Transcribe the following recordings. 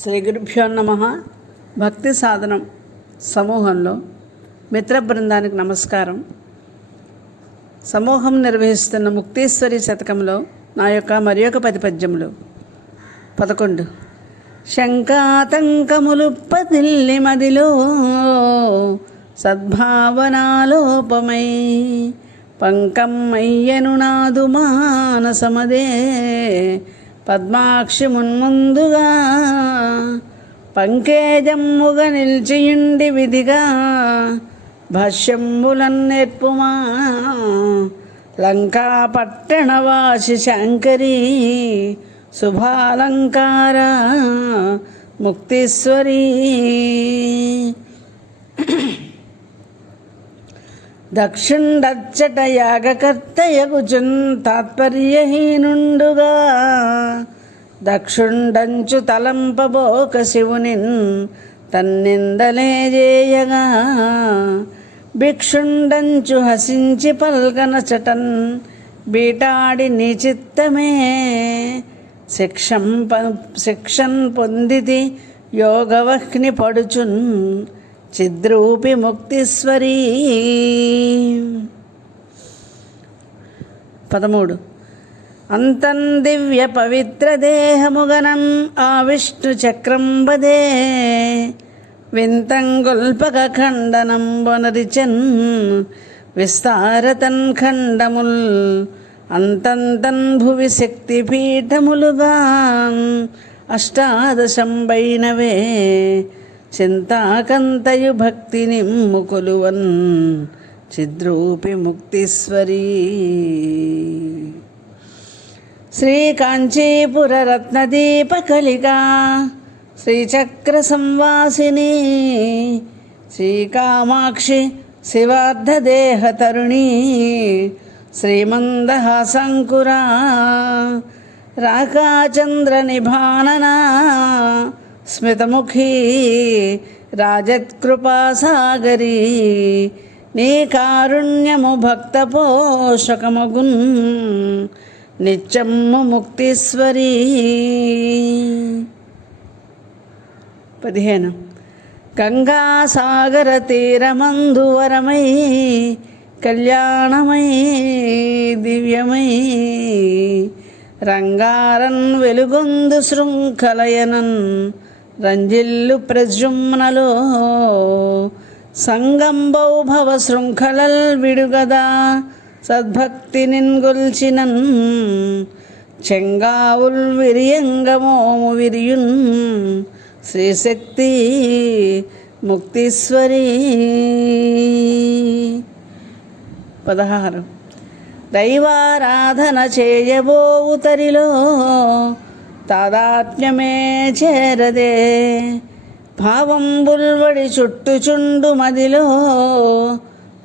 శ్రీ గురుభ్యో నమ. భక్తి సాధనం సమూహంలో మిత్ర బృందానికి నమస్కారం. సమూహం నిర్వహిస్తున్న ముక్తేశ్వరి శతకంలో నా యొక్క మరి యొక్క పది పదకొండు. శంకాతంకములు పదిల్లి మదిలో సద్భావనాలోపమై పంకమ్మయ్యను నాదు మానసమదే పద్మాక్షి మున్ముందుగా పంకేజమ్ముగ నిల్చియుండి విధిగా భాష్యంబులన్నేర్పుమా లంకా పట్టణవాసి శంకరి శుభాలంకార ముక్తీశ్వరీ. దక్షుండచ్చట యాగకర్తయగుచున్ తాత్పర్యహీనుండుగా దక్షుండంచు తలంపబోక శివునిన్ తన్నిందలే చేయగా భిక్షుండంచు హసించి పల్గన చటన్ బీటాడి నిచిత్తమే. శిక్షం ప శిక్షన్ పొందితి యోగవహ్ని పడుచున్ చిద్రూపి ముక్తీశ్వరీ పదమూడు. అంతం దివ్య పవిత్ర దేహముగనం ఆ విష్ణు చక్రంబదే. వింతంగుల్పక ఖండనం వనరిచన్ విస్తారతన్ ఖండముల్ అంతంతన్ భువి శక్తి పీఠములుగా అష్టాదశంబైనవే. చింతాకంతయు భక్తి నిమ్ముకొలువన్ చిద్రూపి ముక్తీశ్వరీ శ్రీ కాంచీపుర రత్నదీపకలిగా శ్రీచక్ర సంవాసిని శ్రీకామాక్షి శివార్ధదేహతరుణీ శ్రీమందహాసంకురా రాకాచంద్ర నిభాననా స్మితముఖీ రాజత్కృపాసాగరీ నీ కారుణ్యము భక్త పోషకమగున్ నిత్యము ముక్తీశ్వరీ. పదిహేను. గంగాసాగర తీరమందు వరమై కళ్యాణమై దివ్యమై రంగారన్ వెలుగొందు శృంఖలయనన్ రంజిల్లు ప్రజుమ్నలో సంగంబౌ భవ శృంఖలల్ విడుగదా సద్భక్తి నిన్గొల్చినన్ చెంగావుల్ విరియంగమోము విరియున్ శ్రీశక్తి ముక్తీశ్వరి. పదహారు. దైవారాధన చేయబోవు తరిలో తాదాత్మ్యమే చేరదే. భావం బుల్వడి చుట్టుచుండు మదిలో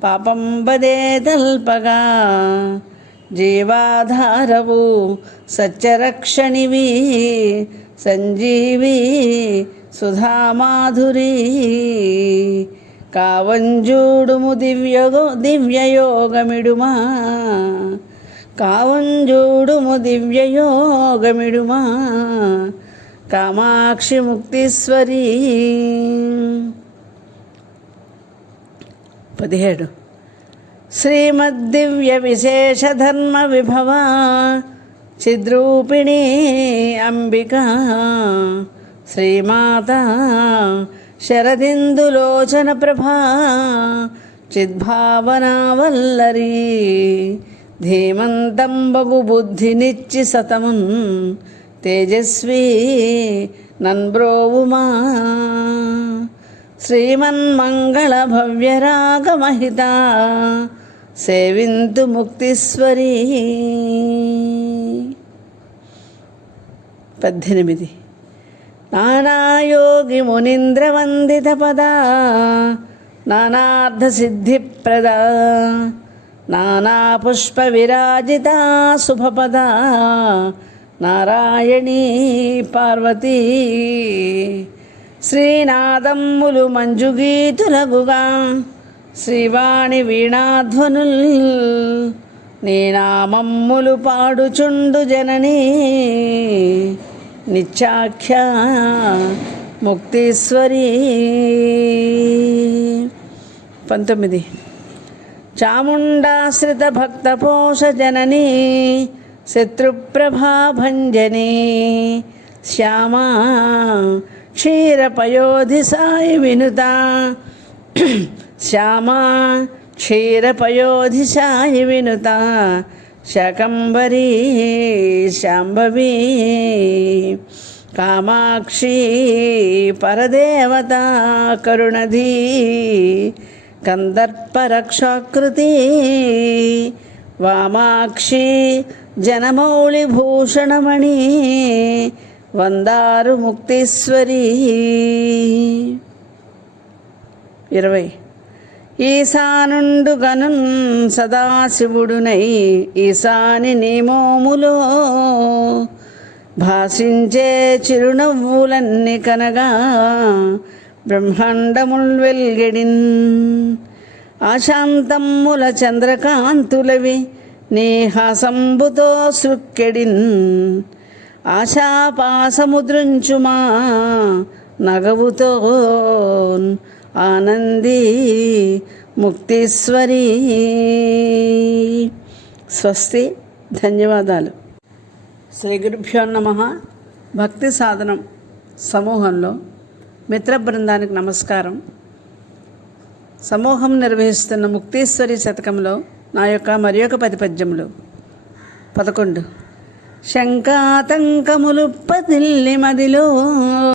పాపం బదే తల్పగా. జీవాధారవు సత్యరక్షణివి సంజీవి సుధామాధురి. కావంజూడుము దివ్యగో దివ్యయోగమిడుమా? కావంజూడుము దివ్యయోగమిడుమా? కామాక్షి ముక్తీశ్వరీ. పదిహేడు. శ్రీమద్దివ్య విశేష ధర్మ విభవ చిద్రూపిణి అంబిక. శ్రీమాత శరదిందులోచన ప్రభా చిద్భావనావల్లరీ ధీమంతంబగు బుద్ధినిచ్చి సతమున్ తేజస్వీ నన్బ్రోవుమా శ్రీమన్మంగళ భవ్యరాగమహిత సేవింతు ముక్తీశ్వరీ పద్దెనిమిది నానాయోగి మునీంద్రవందిత పద నానార్థ సిద్ధిప్రద నానా పుష్ప విరాజిత శుభపద. నారాయణీ పార్వతీ. శ్రీనాదమ్ములు మంజుగీతులగుగా. శ్రీవాణి వీణాధ్వనుల్. నీనామమ్ములు పాడుచుండు జననీ. నిత్యాఖ్య ముక్తీశ్వరీ. పంతొమ్మిది. చాముండాశ్రిత భక్తపోష జననీ శత్రుప్రభాభంజనీ శ్యామా క్షీరపయోధి సాయి వినుత శ్యామా క్షీరపయోధి సాయి వినుత కందర్పరక్షాకృతి వామాక్షి జనమౌళిభూషణమణి వందారు ముక్తీశ్వరి. ఇరవై. ఈశానుండు గనున్ సదాశివుడునై ఈశాని నేమోములో భాషించే చిరునవ్వులన్నీ కనగా బ్రహ్మాండముల్ వెల్గెడిన్. ఆశాంతమ్ముల చంద్రకాంతులవి నేహాసంబుతో సృక్కెడిన్. ఆశాపాసముద్రుంచుమా నగవుతో ఆనంది ముక్తీశ్వరీ స్వస్తి ధన్యవాదాలు. శ్రీ గురుభ్యో నమ. భక్తి సాధనం సమూహంలో మిత్ర బృందానికి నమస్కారం. సమూహం నిర్వహిస్తున్న ముక్తీశ్వరి శతకంలో నా యొక్క మరి యొక్క పద్యములు పదకొండు. శంకాతంకములు పదిల్లి మదిలో